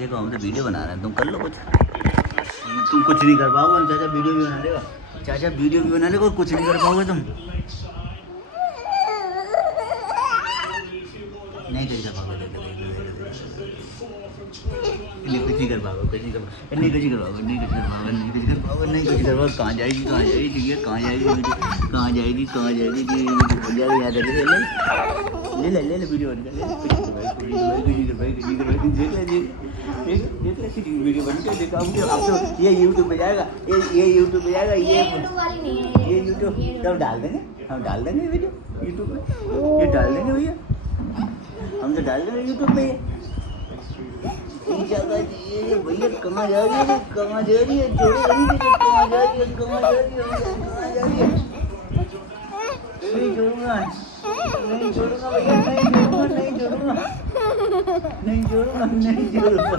देखो हम तो वीडियो बना रहे हैं, तुम कर लो कुछ। तुम कुछ नहीं कर पाओगे, चाचा वीडियो भी बना लेगा, चाचा वीडियो भी बना लेगा और कुछ नहीं कर पाओगे तुम। नहीं कुछ कर पाओगे, नहीं कुछ नहीं कर पाओगे, कुछ नहीं कर पाओगे, नहीं कुछ कर पाओगे, नहीं कुछ कर पाओगे, नहीं कुछ कर पाओगे, नहीं कुछ कर पाओगे। कहाँ जाएगी, कहाँ जाएगी, ठीक है, कहाँ जाएगी, कहाँ जाएगी, कहाँ जाएगी, हो जाएगा याद है। ले ले वीडियो बन गया, कुछ नहीं कर भाई, कुछ नहीं कर भाई, देख ले वीडियो बन के देखो। अब तो ये यूट्यूब पे जाएगा, ये यूट्यूब पे जाएगा, ये यूट्यूब तब डाल देंगे, हम डाल देंगे वीडियो यूट्यूब पे, ये डाल देंगे भैया, हम तो डाल देंगे यूट्यूब पे। भैया कहाँ जा रही है, कहाँ जा रही है, जोड़ी बनी थी, कहाँ जा रही है, कहाँ जा रही है, कहाँ जा रही है। नहीं जोड़ूंगा, नहीं जोड़ूंगा भैया, नहीं जोड़ूंगा, नहीं जोड़ूंगा, नहीं जोड़ूंगा, नहीं जोड़ूंगा।